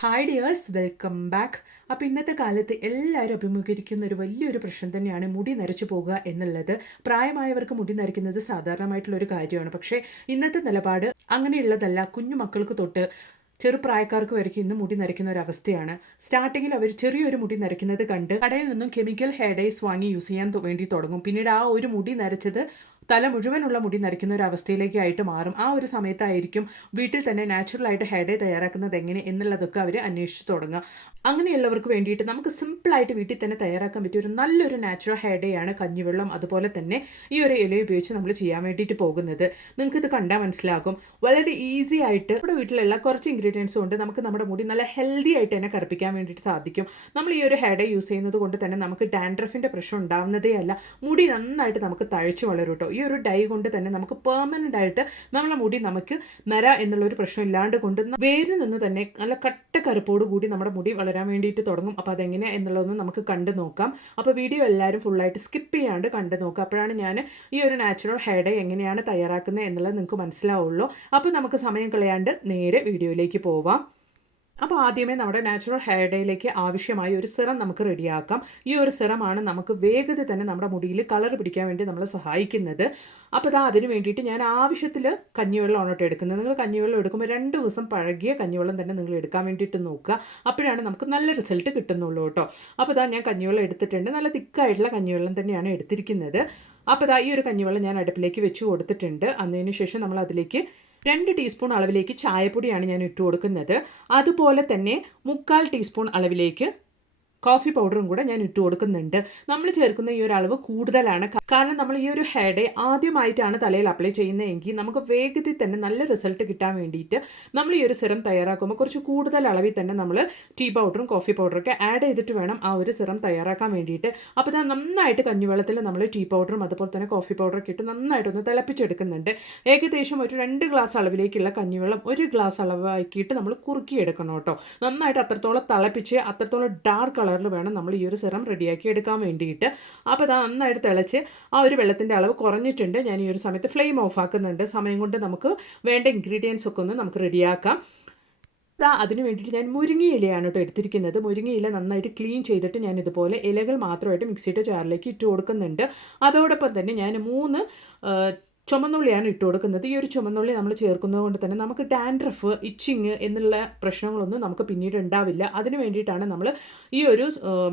Hi dears, welcome back. അപ്പോൾ ഇന്നത്തെ കാലത്ത് എല്ലാവരും അഭിമുഖീകരിക്കുന്ന ഒരു വലിയൊരു പ്രശ്നം തന്നെയാണ് മുടി നരച്ചു പോകുക എന്നുള്ളത്. പ്രായമായവർക്ക് മുടി നരയ്ക്കുന്നത് സാധാരണമായിട്ടുള്ളൊരു കാര്യമാണ്. പക്ഷേ ഇന്നത്തെ നിലപാട് അങ്ങനെയുള്ളതല്ല. കുഞ്ഞു മക്കൾക്ക് തൊട്ട് ചെറുപ്രായക്കാർക്ക് വരയ്ക്കും ഇന്ന് മുടി നരയ്ക്കുന്ന ഒരു അവസ്ഥയാണ്. സ്റ്റാർട്ടിങ്ങിൽ അവർ ചെറിയൊരു മുടി നരയ്ക്കുന്നത് കണ്ട് കടയിൽ നിന്നും കെമിക്കൽ ഹെയർ ഡൈസ് വാങ്ങി യൂസ് ചെയ്യാൻ വേണ്ടി തുടങ്ങും. പിന്നീട് ആ ഒരു മുടി നരച്ചത് തല മുഴുവനുള്ള മുടി നരയ്ക്കുന്ന ഒരു അവസ്ഥയിലേക്കായിട്ട് മാറും. ആ ഒരു സമയത്തായിരിക്കും വീട്ടിൽ തന്നെ നാച്ചുറലായിട്ട് ഹെയർ ഡൈ തയ്യാറാക്കുന്നത് എങ്ങനെ എന്നുള്ളതൊക്കെ അവർ അന്വേഷിച്ച് തുടങ്ങുക. അങ്ങനെയുള്ളവർക്ക് വേണ്ടിയിട്ട് നമുക്ക് സിമ്പിളായിട്ട് വീട്ടിൽ തന്നെ തയ്യാറാക്കാൻ പറ്റിയ ഒരു നല്ലൊരു നാച്ചുറൽ ഹെയർ ഡൈ ആണ് കഞ്ഞിവെള്ളം. അതുപോലെ തന്നെ ഈ ഒരു ഇല ഉപയോഗിച്ച് നമ്മൾ ചെയ്യാൻ വേണ്ടിയിട്ട് പോകുന്നത്. നിങ്ങൾക്കിത് കണ്ടാൽ മനസ്സിലാകും. വളരെ ഈസി ആയിട്ട് നമ്മുടെ വീട്ടിലുള്ള കുറച്ച് ഇൻഗ്രീഡിയൻസ് കൊണ്ട് നമുക്ക് നമ്മുടെ മുടി നല്ല ഹെൽത്തി ആയിട്ട് തന്നെ കറുപ്പിക്കാൻ വേണ്ടിയിട്ട് സാധിക്കും. നമ്മൾ ഈ ഒരു ഹെയർ ഡൈ യൂസ് ചെയ്യുന്നത് കൊണ്ട് തന്നെ നമുക്ക് ഡാൻഡ്രഫിൻ്റെ പ്രശ്നം ഉണ്ടാവുന്നതേ അല്ല, മുടി നന്നായിട്ട് നമുക്ക് തഴച്ചു വളരും കേട്ടോ. ഈ ഒരു ഡൈ കൊണ്ട് തന്നെ നമുക്ക് പെർമനൻ്റ് ആയിട്ട് നമ്മളെ മുടി നമുക്ക് നര എന്നുള്ളൊരു പ്രശ്നം ഇല്ലാണ്ട് കൊണ്ട് വേരിൽ നിന്ന് തന്നെ നല്ല കട്ട കറുപ്പോട് കൂടി നമ്മുടെ മുടി വളരാൻ വേണ്ടിയിട്ട് തുടങ്ങും. അപ്പോൾ അതെങ്ങനെ എന്നുള്ളതൊന്ന് നമുക്ക് കണ്ടു നോക്കാം. അപ്പോൾ വീഡിയോ എല്ലാവരും ഫുള്ളായിട്ട് സ്കിപ്പ് ചെയ്യാണ്ട് കണ്ടു നോക്കാം. അപ്പോഴാണ് ഞാൻ ഈ ഒരു നാച്ചുറൽ ഹെയർ ഡൈ എങ്ങനെയാണ് തയ്യാറാക്കുന്നത് എന്നുള്ളത് നിങ്ങൾക്ക് മനസ്സിലാവുള്ളൂ. അപ്പോൾ നമുക്ക് സമയം കളയാണ്ട് നേരെ വീഡിയോയിലേക്ക് പോവാം. അപ്പോൾ ആദ്യമേ നമ്മുടെ നാച്ചുറൽ ഹെയർ ഡൈയിലേക്ക് ആവശ്യമായ ഒരു സിറം നമുക്ക് റെഡിയാക്കാം. ഈ ഒരു സിറമാണ് നമുക്ക് വേഗത്തിൽ തന്നെ നമ്മുടെ മുടിയിൽ കളർ പിടിക്കാൻ വേണ്ടി നമ്മളെ സഹായിക്കുന്നത്. അപ്പോൾ അതിന് വേണ്ടിയിട്ട് ഞാൻ ആവശ്യത്തിൽ കഞ്ഞിവെള്ളമാണ് കേട്ടോ എടുക്കുന്നത്. നിങ്ങൾ കഞ്ഞിവെള്ളം എടുക്കുമ്പോൾ 2 ദിവസം പഴകിയ കഞ്ഞിവെള്ളം തന്നെ നിങ്ങൾ എടുക്കാൻ വേണ്ടിയിട്ട് നോക്കുക. അപ്പോഴാണ് നമുക്ക് നല്ല റിസൾട്ട് കിട്ടുന്നുള്ളൂ കേട്ടോ. അപ്പോൾ ഞാൻ കഞ്ഞിവെള്ളം എടുത്തിട്ടുണ്ട്. നല്ല തിക്കായിട്ടുള്ള കഞ്ഞിവെള്ളം തന്നെയാണ് എടുത്തിരിക്കുന്നത്. അപ്പോൾ ഈ ഒരു കഞ്ഞിവെള്ളം ഞാൻ അടുപ്പിലേക്ക് വെച്ച് കൊടുത്തിട്ടുണ്ട്. അതിന് ശേഷം നമ്മൾ അതിലേക്ക് 2 ടീസ്പൂൺ അളവിലേക്ക് ചായപ്പൊടിയാണ് ഞാൻ ഇട്ട് കൊടുക്കുന്നത്. അതുപോലെ തന്നെ 1/4 ടീസ്പൂൺ അളവിലേക്ക് കോഫി പൗഡറും കൂടെ ഞാൻ ഇട്ട് കൊടുക്കുന്നുണ്ട്. നമ്മൾ ചേർക്കുന്ന ഈ ഒരു അളവ് കൂടുതലാണ്. കാരണം നമ്മൾ ഈ ഒരു ഹെയർ ഡേ ആദ്യമായിട്ടാണ് തലയിൽ അപ്ലൈ ചെയ്യുന്നതെങ്കിൽ നമുക്ക് വേഗത്തിൽ തന്നെ നല്ല റിസൾട്ട് കിട്ടാൻ വേണ്ടിയിട്ട് നമ്മൾ ഈ ഒരു സിറം തയ്യാറാക്കുമ്പോൾ കുറച്ച് കൂടുതൽ അളവിൽ തന്നെ നമ്മൾ ടീ പൗഡറും കോഫി പൗഡറൊക്കെ ആഡ് ചെയ്തിട്ട് വേണം ആ ഒരു സിറം തയ്യാറാക്കാൻ വേണ്ടിയിട്ട്. അപ്പോൾ നന്നായിട്ട് കഞ്ഞിവെള്ളത്തിൽ നമ്മൾ ടീ പൗഡറും അതുപോലെ തന്നെ കോഫി പൗഡറൊക്കെ ഇട്ട് നന്നായിട്ടൊന്ന് തിളപ്പിച്ചെടുക്കുന്നുണ്ട്. ഏകദേശം ഒരു 2 ഗ്ലാസ് അളവിലേക്കുള്ള കഞ്ഞിവെള്ളം 1 ഗ്ലാസ് അളവാക്കിയിട്ട് നമ്മൾ കുറുക്കിയെടുക്കണം കേട്ടോ. നന്നായിട്ട് അത്രത്തോളം തിളപ്പിച്ച് അത്രത്തോളം ഡാർക്ക് കളറിൽ വേണം നമ്മൾ ഈ ഒരു സിറം റെഡിയാക്കി എടുക്കാൻ വേണ്ടിയിട്ട്. അപ്പോൾ നന്നായിട്ട് തിളച്ച് ആ ഒരു വെള്ളത്തിൻ്റെ അളവ് കുറഞ്ഞിട്ടുണ്ട്. ഞാൻ ഈ ഒരു സമയത്ത് ഫ്ലെയിം ഓഫ് ആക്കുന്നുണ്ട്. സമയം കൊണ്ട് നമുക്ക് വേണ്ട ഇൻഗ്രീഡിയൻസ് ഒക്കെ ഒന്ന് നമുക്ക് റെഡിയാക്കാം. അതിന് വേണ്ടിയിട്ട് ഞാൻ മുരിങ്ങയിലയാണ് കേട്ടോ എടുത്തിരിക്കുന്നത്. മുരിങ്ങയില നന്നായിട്ട് ക്ലീൻ ചെയ്തിട്ട് ഞാൻ ഇതുപോലെ ഇലകൾ മാത്രമായിട്ട് മിക്സിയുടെ ജാറിലേക്ക് ഇട്ട് കൊടുക്കുന്നുണ്ട്. അതോടൊപ്പം തന്നെ ഞാൻ 3 ചുമന്നുള്ളിയാണ് ഇട്ട് കൊടുക്കുന്നത്. ഈ ഒരു ചുമന്നുള്ളി നമ്മൾ ചേർക്കുന്നത് കൊണ്ട് തന്നെ നമുക്ക് ഡാൻഡ്രഫ്, ഇച്ചിങ് എന്നുള്ള പ്രശ്നങ്ങളൊന്നും നമുക്ക് പിന്നീട് ഉണ്ടാവില്ല. അതിന് വേണ്ടിയിട്ടാണ് നമ്മൾ ഈ ഒരു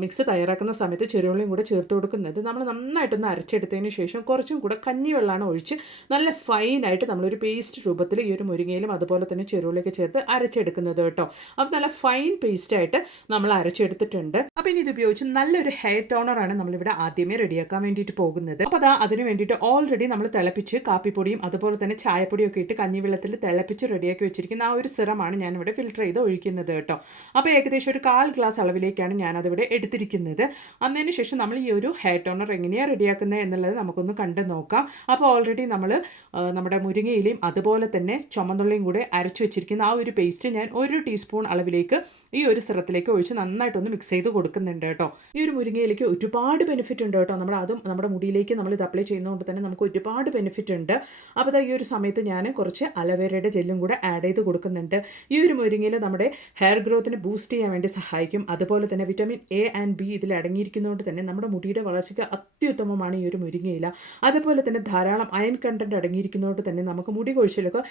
മിക്സ് തയ്യാറാക്കുന്ന സമയത്ത് ചെറിയുള്ളിയും കൂടെ ചേർത്ത് കൊടുക്കുന്നത്. നമ്മൾ നന്നായിട്ടൊന്ന് അരച്ചെടുത്തതിന് ശേഷം കുറച്ചും കൂടെ കഞ്ഞിവെള്ളമാണ് ഒഴിച്ച് നല്ല ഫൈനായിട്ട് നമ്മളൊരു പേസ്റ്റ് രൂപത്തിൽ ഈ ഒരു മുരിങ്ങയിലും അതുപോലെ തന്നെ ചെറിയുള്ളിയൊക്കെ ചേർത്ത് അരച്ചെടുക്കുന്നത് കേട്ടോ. അപ്പോൾ നല്ല ഫൈൻ പേസ്റ്റായിട്ട് നമ്മൾ അരച്ചെടുത്തിട്ടുണ്ട്. അപ്പോൾ ഇനി ഇത് ഉപയോഗിച്ച് നല്ലൊരു ഹെയർ ടോണറാണ് നമ്മളിവിടെ ആദ്യമേ റെഡിയാക്കാൻ വേണ്ടിയിട്ട് പോകുന്നത്. അപ്പോൾ അതിന് വേണ്ടിയിട്ട് ഓൾറെഡി നമ്മൾ തിളപ്പിച്ച് കാപ്പിപ്പൊടിയും അതുപോലെ തന്നെ ചായപ്പൊടിയും ഒക്കെ ഇട്ട് കഞ്ഞിവെള്ളത്തിൽ തിളപ്പിച്ച് റെഡിയാക്കി വെച്ചിരിക്കുന്ന ആ ഒരു സിറമാണ് ഞാനിവിടെ ഫിൽറ്റർ ചെയ്ത് ഒഴിക്കുന്നത് കേട്ടോ. അപ്പോൾ ഏകദേശം ഒരു 1/4 ഗ്ലാസ് അളവിലേക്കാണ് ഞാനതിവിടെ എടുത്തിരിക്കുന്നത്. അതിന് ശേഷം നമ്മൾ ഈ ഒരു ഹെയർ ടോണർ എങ്ങനെയാണ് റെഡിയാക്കുന്നത് എന്നുള്ളത് നമുക്കൊന്ന് കണ്ടു നോക്കാം. അപ്പോൾ ഓൾറെഡി നമ്മൾ നമ്മുടെ മുരിങ്ങയിലയും അതുപോലെ തന്നെ ചുമന്നുള്ളിയും കൂടെ അരച്ചു വെച്ചിരിക്കുന്ന ആ ഒരു പേസ്റ്റ് ഞാൻ 1 ടീസ്പൂൺ അളവിലേക്ക് ഈ ഒരു സിറത്തിലേക്ക് ഒഴിച്ച് നന്നായിട്ടൊന്ന് മിക്സ് ചെയ്ത് കൊടുക്കുന്നുണ്ട് കേട്ടോ. ഈ ഒരു മുരിങ്ങയിലേക്ക് ഒരുപാട് ബെനിഫിറ്റ് ഉണ്ട് കേട്ടോ. നമ്മുടെ മുടിയിലേക്ക് നമ്മൾ ഇത് അപ്ലൈ ചെയ്യുന്നതുകൊണ്ട് തന്നെ നമുക്ക് ഒരുപാട് ബെനിഫിറ്റ് ഉണ്ട്. അപ്പോൾ ഈ ഒരു സമയത്ത് ഞാൻ കുറച്ച് അലോവേരയുടെ ജെല്ലും കൂടെ ആഡ് ചെയ്ത് കൊടുക്കുന്നുണ്ട്. ഈ ഒരു മുരിങ്ങയിൽ നമ്മുടെ ഹെയർ ഗ്രോത്തിനെ ബൂസ്റ്റ് ചെയ്യാൻ വേണ്ടി സഹായിക്കും. അതുപോലെ തന്നെ വിറ്റമിൻ എ ആൻഡ് ബി ഇതിൽ അടങ്ങിയിരിക്കുന്നതുകൊണ്ട് തന്നെ നമ്മുടെ മുടിയുടെ വളർച്ചയ്ക്ക് അത്യുത്തമമാണ് ഈ ഒരു മുരിങ്ങയില. അതുപോലെ തന്നെ ധാരാളം അയൺ കണ്ടന്റ് അടങ്ങിയിരിക്കുന്നതുകൊണ്ട് തന്നെ നമുക്ക് മുടി കൊഴിച്ചിലൊക്കെ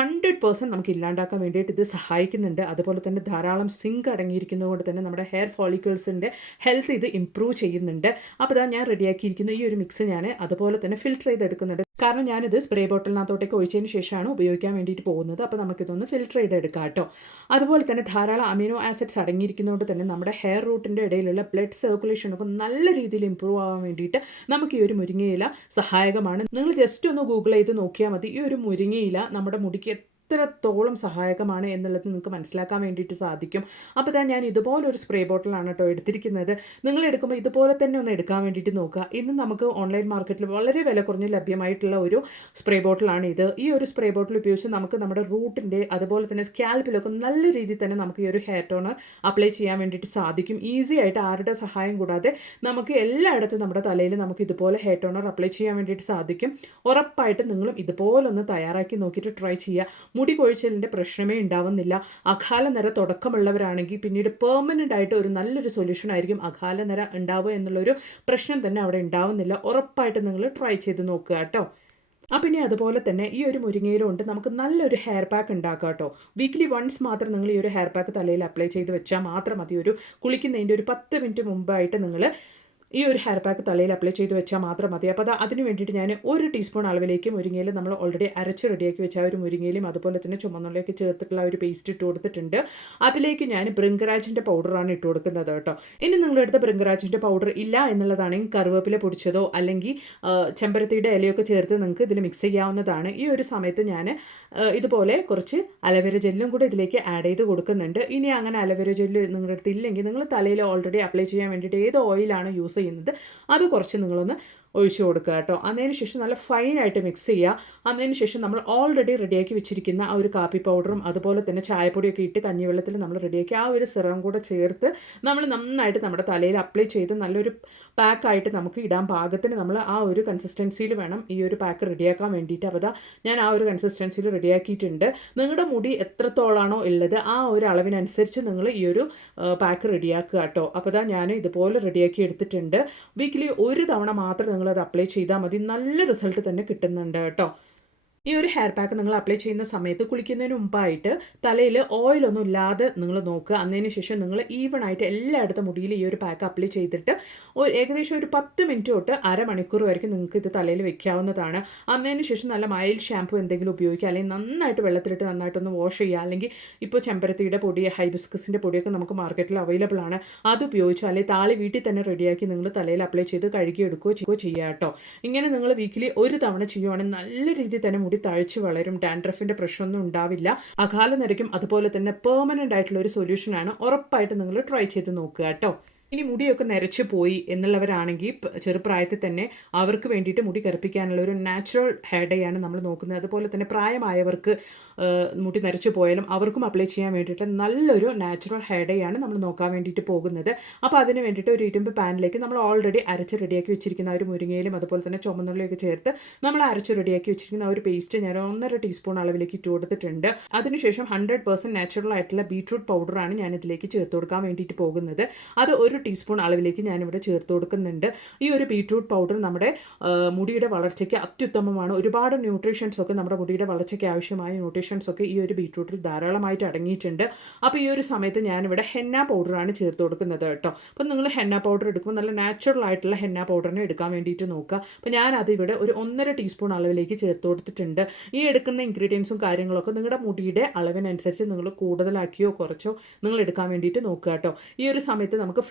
100% നമുക്ക് ഇല്ലാണ്ടാക്കാൻ വേണ്ടിയിട്ട് ഇത് സഹായിക്കുന്നുണ്ട്. അതുപോലെ തന്നെ ധാരാളം സിങ്ക് അടങ്ങിയിരിക്കുന്നതുകൊണ്ട് തന്നെ നമ്മുടെ ഹെയർ ഫോളിക്കിൾസിൻ്റെ ഹെൽത്ത് ഇത് ഇംപ്രൂവ് ചെയ്യുന്നുണ്ട്. അപ്പോൾ ഞാൻ റെഡിയാക്കിയിരിക്കുന്ന ഈ ഒരു മിക്സ് ഞാൻ അതുപോലെ തന്നെ ഫിൽറ്റർ ചെയ്തെടുക്കുന്നുണ്ട്. കാരണം ഞാനിത് സ്പ്രേ ബോട്ടിലിനകത്തോട്ടേക്ക് ഒഴിച്ചതിന് ശേഷമാണ് ഉപയോഗിക്കാൻ വേണ്ടിയിട്ട് പോകുന്നത്. അപ്പോൾ നമുക്കിതൊന്ന് ഫിൽറ്റർ ചെയ്തെടുക്കാം കേട്ടോ. അതുപോലെ തന്നെ ധാരാളം അമിനോ ആസിഡ്സ് അടങ്ങിയിരിക്കുന്നതുകൊണ്ട് തന്നെ നമ്മുടെ ഹെയർ റൂട്ടിൻ്റെ ഇടയിലുള്ള ബ്ലഡ് സർക്കുലേഷനൊക്കെ നല്ല രീതിയിൽ ഇമ്പ്രൂവ് ആവാൻ വേണ്ടിയിട്ട് നമുക്ക് ഈ ഒരു മുരിങ്ങയില സഹായകമാണ്. നിങ്ങൾ ജസ്റ്റ് ഒന്ന് ഗൂഗിൾ ചെയ്ത് നോക്കിയാൽ മതി. ഈ ഒരു മുരിങ്ങയില നമ്മുടെ മുടിക്ക് എത്രത്തോളം സഹായകമാണ് എന്നുള്ളത് നിങ്ങൾക്ക് മനസ്സിലാക്കാൻ വേണ്ടിയിട്ട് സാധിക്കും. അപ്പോൾ ഞാൻ ഇതുപോലൊരു സ്പ്രേ ബോട്ടിലാണ് കേട്ടോ എടുത്തിരിക്കുന്നത്. നിങ്ങൾ എടുക്കുമ്പോൾ ഇതുപോലെ തന്നെ ഒന്ന് എടുക്കാൻ വേണ്ടിയിട്ട് നോക്കുക. ഇന്ന് നമുക്ക് ഓൺലൈൻ മാർക്കറ്റിൽ വളരെ വില കുറഞ്ഞ് ലഭ്യമായിട്ടുള്ള ഒരു സ്പ്രേ ബോട്ടിലാണ് ഇത്. ഈ ഒരു സ്പ്രേ ബോട്ടിൽ ഉപയോഗിച്ച് നമുക്ക് നമ്മുടെ റൂട്ടിൻ്റെ അതുപോലെ തന്നെ സ്കാൽപ്പിലൊക്കെ നല്ല രീതിയിൽ തന്നെ നമുക്ക് ഈ ഒരു ഹെയർ ടോണർ അപ്ലൈ ചെയ്യാൻ വേണ്ടിയിട്ട് സാധിക്കും. ഈസി ആയിട്ട് ആരുടെ സഹായം കൂടാതെ നമുക്ക് എല്ലായിടത്തും നമ്മുടെ തലയിൽ നമുക്ക് ഇതുപോലെ ഹെയർ ടോണർ അപ്ലൈ ചെയ്യാൻ വേണ്ടിയിട്ട് സാധിക്കും. ഉറപ്പായിട്ട് നിങ്ങളും ഇതുപോലൊന്ന് തയ്യാറാക്കി നോക്കിയിട്ട് ട്രൈ ചെയ്യുക. മുടി കൊഴിച്ചിലിൻ്റെ പ്രശ്നമേ ഉണ്ടാവുന്നില്ല. അകാലനര തുടക്കമുള്ളവരാണെങ്കിൽ പിന്നീട് പെർമനൻ്റ് ആയിട്ട് ഒരു നല്ലൊരു സൊല്യൂഷൻ ആയിരിക്കും അകാലനര ഉണ്ടാവുക എന്നുള്ളൊരു പ്രശ്നം തന്നെ അവിടെ ഉണ്ടാവുന്നില്ല. ഉറപ്പായിട്ട് നിങ്ങൾ ട്രൈ ചെയ്ത് നോക്കുക കേട്ടോ. അപ്പം ഇനി അതുപോലെ തന്നെ ഈ ഒരു മുരിങ്ങയിലും കൊണ്ട് നമുക്ക് നല്ലൊരു ഹെയർ പാക്ക് ഉണ്ടാക്കാം കേട്ടോ. വീക്ക്ലി വൺസ് മാത്രം നിങ്ങൾ ഈ ഒരു ഹെയർ പാക്ക് തലയിൽ അപ്ലൈ ചെയ്ത് വെച്ചാൽ മാത്രം മതി. ഒരു കുളിക്കുന്നതിൻ്റെ ഒരു 10 മിനിറ്റ് മുമ്പായിട്ട് നിങ്ങൾ ഈ ഒരു ഹെയർ പാക്ക് തലയിൽ അപ്ലൈ ചെയ്ത് വെച്ചാൽ മാത്രം മതി. അപ്പോൾ അതിന് വേണ്ടിയിട്ട് ഞാൻ 1 ടീസ്പൂൺ അളവിലേക്ക് മുരിങ്ങയിൽ നമ്മൾ ഓൾറെഡി അരച്ച് റെഡിയാക്കി വെച്ച ഒരു മുരിങ്ങയിലും അതുപോലെ തന്നെ ചുമന്നുള്ളിയൊക്കെ ചേർത്തിട്ടുള്ള ഒരു പേസ്റ്റ് ഇട്ട് കൊടുത്തിട്ടുണ്ട്. അതിലേക്ക് ഞാൻ ബൃങ്കരാജിൻ്റെ പൗഡറാണ് ഇട്ട് കൊടുക്കുന്നത് കേട്ടോ. ഇനി നിങ്ങളെടുത്ത് ബൃങ്കരാജിൻ്റെ പൗഡർ ഇല്ല എന്നുള്ളതാണെങ്കിൽ കറിവേപ്പില പൊടിച്ചതോ അല്ലെങ്കിൽ ചെമ്പരത്തിയുടെ ഇലയൊക്കെ ചേർത്ത് നിങ്ങൾക്ക് ഇതിൽ മിക്സ് ചെയ്യാവുന്നതാണ്. ഈ ഒരു സമയത്ത് ഞാൻ ഇതുപോലെ കുറച്ച് അലവേര ജെല്ലും കൂടെ ഇതിലേക്ക് ആഡ് ചെയ്ത് കൊടുക്കുന്നുണ്ട്. ഇനി അങ്ങനെ അലവേര ജെല്ല് നിങ്ങളുടെ അടുത്ത് ഇല്ലെങ്കിൽ നിങ്ങൾ തലയിൽ ഓൾറെഡി അപ്ലൈ ചെയ്യാൻ വേണ്ടിയിട്ട് ഏത് ഓയിലാണ് യൂസ് ചെയ്യുന്നത് അത് കുറച്ച് നിങ്ങളൊന്ന് ഒഴിച്ചു കൊടുക്കുക കേട്ടോ. അതിന് ശേഷം നല്ല ഫൈനായിട്ട് മിക്സ് ചെയ്യുക. അതിന് ശേഷം നമ്മൾ ഓൾറെഡി റെഡിയാക്കി വെച്ചിരിക്കുന്ന ആ ഒരു കാപ്പി പൗഡറും അതുപോലെ തന്നെ ചായപ്പൊടിയൊക്കെ ഇട്ട് കഞ്ഞിവെള്ളത്തിൽ നമ്മൾ റെഡിയാക്കി ആ ഒരു സിറം കൂടെ ചേർത്ത് നമ്മൾ നന്നായിട്ട് നമ്മുടെ തലയിൽ അപ്ലൈ ചെയ്ത് നല്ലൊരു പാക്കായിട്ട് നമുക്ക് ഇടാൻ പാകത്തിന് നമ്മൾ ആ ഒരു കൺസിസ്റ്റൻസിയിൽ വേണം ഈ ഒരു പാക്ക് റെഡിയാക്കാൻ വേണ്ടിയിട്ട്. അപ്പോൾ ഞാൻ ആ ഒരു കൺസിസ്റ്റൻസിയിൽ റെഡിയാക്കിയിട്ടുണ്ട്. നിങ്ങളുടെ മുടി എത്രത്തോളാണോ ഉള്ളത് ആ ഒരു അളവിനനുസരിച്ച് നിങ്ങൾ ഈ ഒരു പാക്ക് റെഡിയാക്കുക കേട്ടോ. അപ്പോൾ ഞാൻ ഇതുപോലെ റെഡിയാക്കി എടുത്തിട്ടുണ്ട്. വീക്കിലി ഒരു തവണ മാത്രം നിങ്ങളത് അപ്ലൈ ചെയ്താൽ മതി. നല്ല റിസൾട്ട് തന്നെ കിട്ടുന്നുണ്ട് കേട്ടോ. ഈ ഒരു ഹെയർ പാക്ക് നിങ്ങൾ അപ്ലൈ ചെയ്യുന്ന സമയത്ത് കുളിക്കുന്നതിന് മുമ്പായിട്ട് തലയിൽ ഓയിലൊന്നും ഇല്ലാതെ നിങ്ങൾ നോക്കുക. അതിന് ശേഷം നിങ്ങൾ ഈവൺ ആയിട്ട് എല്ലായിടത്തും മുടിയിൽ ഈ ഒരു പാക്ക് അപ്ലൈ ചെയ്തിട്ട് ഏകദേശം ഒരു 10 മിനിറ്റ് തൊട്ട് അരമണിക്കൂർ വരെയും നിങ്ങൾക്ക് ഇത് തലയിൽ വെക്കാവുന്നതാണ്. അതിന് ശേഷം നല്ല മൈൽഡ് ഷാമ്പു എന്തെങ്കിലും ഉപയോഗിക്കുക, അല്ലെങ്കിൽ നന്നായിട്ട് വെള്ളത്തിലിട്ട് നന്നായിട്ടൊന്ന് വാഷ് ചെയ്യുക. അല്ലെങ്കിൽ ഇപ്പോൾ ചെമ്പരത്തിയുടെ പൊടി, ഹൈബിസ്കസിൻ്റെ പൊടിയൊക്കെ നമുക്ക് മാർക്കറ്റിൽ അവൈലബിൾ ആണ്. അത് ഉപയോഗിച്ചോ അല്ലെങ്കിൽ താളി വീട്ടിൽ തന്നെ റെഡിയാക്കി നിങ്ങൾ തലയിൽ അപ്ലൈ ചെയ്ത് കഴുകിയെടുക്കുകയോ ചെയ്യുക കേട്ടോ. ഇങ്ങനെ നിങ്ങൾ വീക്കിലി ഒരു തവണ ചെയ്യുവാണെങ്കിൽ നല്ല രീതിയിൽ തന്നെ മുടി തഴച്ച് വളരും. ഡാൻഡ്രഫിന്റെ പ്രശ്നമൊന്നും ഉണ്ടാവില്ല. അകാലനരയ്ക്കും അതുപോലെ തന്നെ പെർമനന്റ് ആയിട്ടുള്ള ഒരു സൊല്യൂഷനാണ്. ഉറപ്പായിട്ട് നിങ്ങൾ ട്രൈ ചെയ്ത് നോക്കുക കേട്ടോ. ഇനി മുടിയൊക്കെ നരച്ചു പോയി എന്നുള്ളവരാണെങ്കിൽ ചെറുപ്രായത്തിൽ തന്നെ അവർക്ക് വേണ്ടിയിട്ട് മുടി കറുപ്പിക്കാനുള്ള ഒരു നാച്ചുറൽ ഹെയർഡൈ ആണ് നമ്മൾ നോക്കുന്നത്. അതുപോലെ തന്നെ പ്രായമായവർക്ക് മുടി നരച്ചു പോയാലും അവർക്കും അപ്ലൈ ചെയ്യാൻ വേണ്ടിയിട്ട് നല്ലൊരു നാച്ചുറൽ ഹെയർഡൈ ആണ് നമ്മൾ നോക്കാൻ വേണ്ടിയിട്ട് പോകുന്നത്. അപ്പോൾ അതിന് വേണ്ടിയിട്ട് ഒരു ഇരുമ്പ് പാനിലേക്ക് നമ്മൾ ഓൾറെഡി അരച്ച് റെഡിയാക്കി വെച്ചിരിക്കുന്ന ഒരു മുരിങ്ങയിലും അതുപോലെ തന്നെ ചുമന്നുള്ളിയൊക്കെ ചേർത്ത് നമ്മൾ അരച്ച് റെഡിയാക്കി വെച്ചിരിക്കുന്ന ഒരു പേസ്റ്റ് ഞാൻ 1.5 ടീസ്പൂൺ അളവിലേക്ക് ഇട്ട് കൊടുത്തിട്ടുണ്ട്. അതിനുശേഷം 100% നാച്ചുറൽ ആയിട്ടുള്ള ബീട്രൂട്ട് പൗഡറാണ് ഞാൻ ഇതിലേക്ക് ചേർത്ത് കൊടുക്കാൻ വേണ്ടിയിട്ട് പോകുന്നത്. അത് 1 ടീസ്പൂൺ അളവിലേക്ക് ഞാനിവിടെ ചേർത്ത് കൊടുക്കുന്നുണ്ട്. ഈ ഒരു ബീട്രൂട്ട് പൗഡർ നമ്മുടെ മുടിയുടെ വളർച്ചയ്ക്ക് അത്യുത്തമമാണ്. ഒരുപാട് ന്യൂട്രീഷൻസ് ഒക്കെ നമ്മുടെ മുടിയുടെ വളർച്ചയ്ക്ക് ആവശ്യമായ ന്യൂട്രീഷൻസ് ഒക്കെ ഈ ഒരു ബീട്രൂട്ടിൽ ധാരാളമായിട്ട് അടങ്ങിയിട്ടുണ്ട്. അപ്പോൾ ഈ ഒരു സമയത്ത് ഞാനിവിടെ ഹെന്ന പൗഡറാണ് ചേർത്ത് കൊടുക്കുന്നത് കേട്ടോ. അപ്പം നിങ്ങൾ ഹെന്ന പൗഡർ എടുക്കുമ്പോൾ നല്ല നാച്ചുറൽ ആയിട്ടുള്ള ഹെന്ന പൗഡറിനെ എടുക്കാൻ വേണ്ടിയിട്ട് നോക്കുക. അപ്പോൾ ഞാനത് ഇവിടെ ഒരു 1.5 ടീസ്പൂൺ അളവിലേക്ക് ചേർത്ത് കൊടുത്തിട്ടുണ്ട്. ഈ എടുക്കുന്ന ഇൻഗ്രീഡിയൻസും കാര്യങ്ങളൊക്കെ നിങ്ങളുടെ മുടിയുടെ അളവിനനുസരിച്ച് നിങ്ങൾ കൂടുതലാക്കിയോ കുറച്ചോ നിങ്ങൾ എടുക്കാൻ വേണ്ടിയിട്ട് നോക്കുക കേട്ടോ. ഈ ഒരു സമയത്ത് നമുക്ക്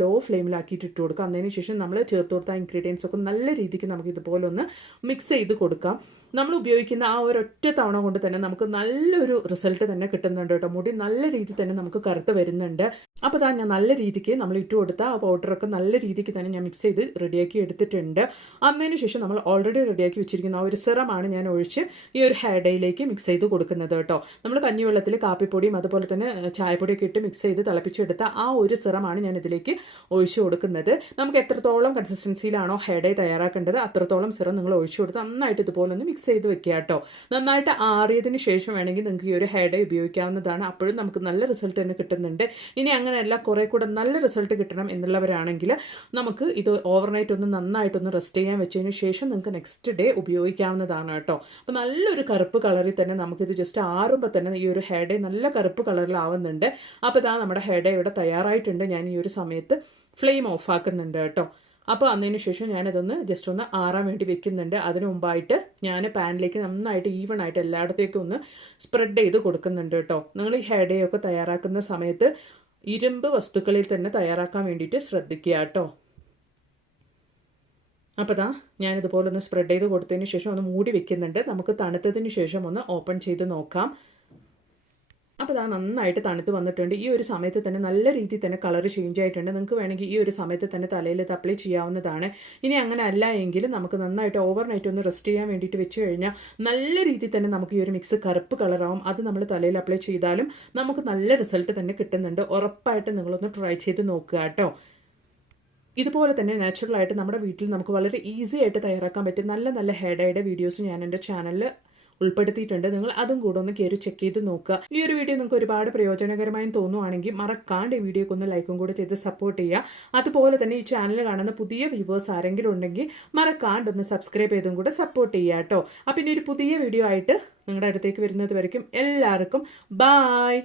ലോ ഫ്ലെയിമിലാക്കിയിട്ട് ഇട്ട് കൊടുക്കാം. അതിന് ശേഷം നമ്മൾ ചേർത്ത് കൊടുത്ത ഇൻഗ്രീഡിയൻസ് ഒക്കെ നല്ല രീതിക്ക് നമുക്ക് ഇതുപോലെ ഒന്ന് മിക്സ് ചെയ്ത് കൊടുക്കാം. നമ്മൾ ഉപയോഗിക്കുന്ന ആ ഒരൊറ്റ തവണ കൊണ്ട് തന്നെ നമുക്ക് നല്ലൊരു റിസൾട്ട് തന്നെ കിട്ടുന്നുണ്ട് കേട്ടോ. മുടി നല്ല രീതിയിൽ തന്നെ നമുക്ക് കറുത്ത് വരുന്നുണ്ട്. അപ്പോൾ ഞാൻ നല്ല രീതിക്ക് നമ്മൾ ഇട്ട് കൊടുത്ത ആ പൗഡറൊക്കെ നല്ല രീതിക്ക് തന്നെ ഞാൻ മിക്സ് ചെയ്ത് റെഡിയാക്കി എടുത്തിട്ടുണ്ട്. അതിന് ശേഷം നമ്മൾ ഓൾറെഡി റെഡിയാക്കി വെച്ചിരിക്കുന്ന ആ ഒരു സിറമാണ് ഞാൻ ഒഴിച്ച് ഈ ഒരു ഹെയർ ഡൈയിലേക്ക് മിക്സ് ചെയ്ത് കൊടുക്കുന്നത് കേട്ടോ. നമ്മൾ കഞ്ഞിവെള്ളത്തിൽ കാപ്പിപ്പൊടിയും അതുപോലെ തന്നെ ചായപ്പൊടിയൊക്കെ ഇട്ട് മിക്സ് ചെയ്ത് തിളപ്പിച്ചെടുത്ത ആ ഒരു സിറമാണ് ഞാൻ ഇതിലേക്ക് ഒഴിച്ചു കൊടുക്കുന്നത്. നമുക്ക് എത്രത്തോളം കൺസിസ്റ്റൻസിയിലാണോ ഹെയർ ഡൈ തയ്യാറാക്കേണ്ടത് അത്രത്തോളം സിറം നിങ്ങൾ ഒഴിച്ചു കൊടുത്ത് നന്നായിട്ട് ഇതുപോലെ ഒന്ന് മിക്സ് ചെയ്ത് വെക്കുക കേട്ടോ. നന്നായിട്ട് ആറിയതിന് ശേഷം വേണമെങ്കിൽ നിങ്ങൾക്ക് ഈ ഒരു ഹെയർ ഡൈ ഉപയോഗിക്കാവുന്നതാണ്. അപ്പോഴും നമുക്ക് നല്ല റിസൾട്ട് തന്നെ കിട്ടുന്നുണ്ട്. ഇനി അങ്ങനെയല്ല കുറേ കൂടെ നല്ല റിസൾട്ട് കിട്ടണം എന്നുള്ളവരാണെങ്കിൽ നമുക്ക് ഇത് ഓവർനൈറ്റ് ഒന്ന് നന്നായിട്ടൊന്ന് റെസ്റ്റ് ചെയ്യാൻ വെച്ചതിന് ശേഷം നിങ്ങൾക്ക് നെക്സ്റ്റ് ഡേ ഉപയോഗിക്കാവുന്നതാണ് കേട്ടോ. അപ്പോൾ നല്ലൊരു കറുപ്പ് കളറിൽ തന്നെ നമുക്കിത് ജസ്റ്റ് ആറുമ്പോൾ തന്നെ ഈ ഒരു ഹെയർ ഡൈ നല്ല കറുപ്പ് കളറിലാവുന്നുണ്ട്. അപ്പോൾ ഇതാ നമ്മുടെ ഹെയർ ഡൈ ഇവിടെ തയ്യാറായിട്ടുണ്ട്. ഞാൻ ഈ ഒരു സമയത്ത് ഫ്ലെയിം ഓഫ് ആക്കുന്നുണ്ട് കേട്ടോ. അപ്പോൾ അതിന് ശേഷം ഞാനതൊന്ന് ജസ്റ്റ് ഒന്ന് ആറാൻ വേണ്ടി വെക്കുന്നുണ്ട്. അതിന് മുമ്പായിട്ട് ഞാൻ പാനിലേക്ക് നന്നായിട്ട് ഈവൺ ആയിട്ട് എല്ലായിടത്തേക്കും ഒന്ന് സ്പ്രെഡ് ചെയ്ത് കൊടുക്കുന്നുണ്ട് കേട്ടോ. നിങ്ങൾ ഈ ഹെയർ ഡൈ ഒക്കെ തയ്യാറാക്കുന്ന സമയത്ത് ഇരുമ്പ് വസ്തുക്കളിൽ തന്നെ തയ്യാറാക്കാൻ വേണ്ടിയിട്ട് ശ്രദ്ധിക്കുക കേട്ടോ. അപ്പോൾ ഞാനിതുപോലെ ഒന്ന് സ്പ്രെഡ് ചെയ്ത് കൊടുത്തതിന് ശേഷം ഒന്ന് മൂടി വെക്കുന്നുണ്ട്. നമുക്ക് തണുത്തതിന് ശേഷം ഒന്ന് ഓപ്പൺ ചെയ്ത് നോക്കാം. അപ്പോൾ നന്നായിട്ട് തണുത്ത് വന്നിട്ടുണ്ട്. ഈ ഒരു സമയത്ത് തന്നെ നല്ല രീതിയിൽ തന്നെ കളർ ചേഞ്ച് ആയിട്ടുണ്ട്. നിങ്ങൾക്ക് വേണമെങ്കിൽ ഈ ഒരു സമയത്ത് തന്നെ തലയിൽ ഇത് അപ്ലൈ ചെയ്യാവുന്നതാണ്. ഇനി അങ്ങനെ അല്ല എങ്കിൽ നമുക്ക് നന്നായിട്ട് ഓവർനൈറ്റ് ഒന്ന് റെസ്റ്റ് ചെയ്യാൻ വേണ്ടിയിട്ട് വെച്ച് കഴിഞ്ഞാൽ നല്ല രീതിയിൽ തന്നെ നമുക്ക് ഈ ഒരു മിക്സ് കറുപ്പ് കളറാവും. അത് നമ്മൾ തലയിൽ അപ്ലൈ ചെയ്താലും നമുക്ക് നല്ല റിസൾട്ട് തന്നെ കിട്ടുന്നുണ്ട്. ഉറപ്പായിട്ട് നിങ്ങളൊന്ന് ട്രൈ ചെയ്ത് നോക്കുക കേട്ടോ. ഇതുപോലെ തന്നെ നാച്ചുറലായിട്ട് നമ്മുടെ വീട്ടിൽ നമുക്ക് വളരെ ഈസി ആയിട്ട് തയ്യാറാക്കാൻ പറ്റും നല്ല നല്ല ഹെയർ ഡൈയുടെ വീഡിയോസ് ഞാൻ എൻ്റെ ചാനലിൽ ഉൾപ്പെടുത്തിയിട്ടുണ്ട്. നിങ്ങൾ അതും കൂടെ ഒന്ന് കയറി ചെക്ക് ചെയ്ത് നോക്കുക. ഈ ഒരു വീഡിയോ നിങ്ങൾക്ക് ഒരുപാട് പ്രയോജനകരമായി തോന്നുവാണെങ്കിൽ മറക്കാണ്ട് ഈ വീഡിയോക്ക് ഒന്ന് ലൈക്കും കൂടെ ചെയ്ത് സപ്പോർട്ട് ചെയ്യുക. അതുപോലെ തന്നെ ഈ ചാനൽ കാണുന്ന പുതിയ വ്യൂവേഴ്സ് ആരെങ്കിലും ഉണ്ടെങ്കിൽ മറക്കാണ്ട് ഒന്ന് സബ്സ്ക്രൈബ് ചെയ്തും കൂടെ സപ്പോർട്ട് ചെയ്യുക കേട്ടോ. അപ്പം ഇനി ഒരു പുതിയ വീഡിയോ ആയിട്ട് നിങ്ങളുടെ അടുത്തേക്ക് വരുന്നത് വരയ്ക്കും എല്ലാവർക്കും ബായ്.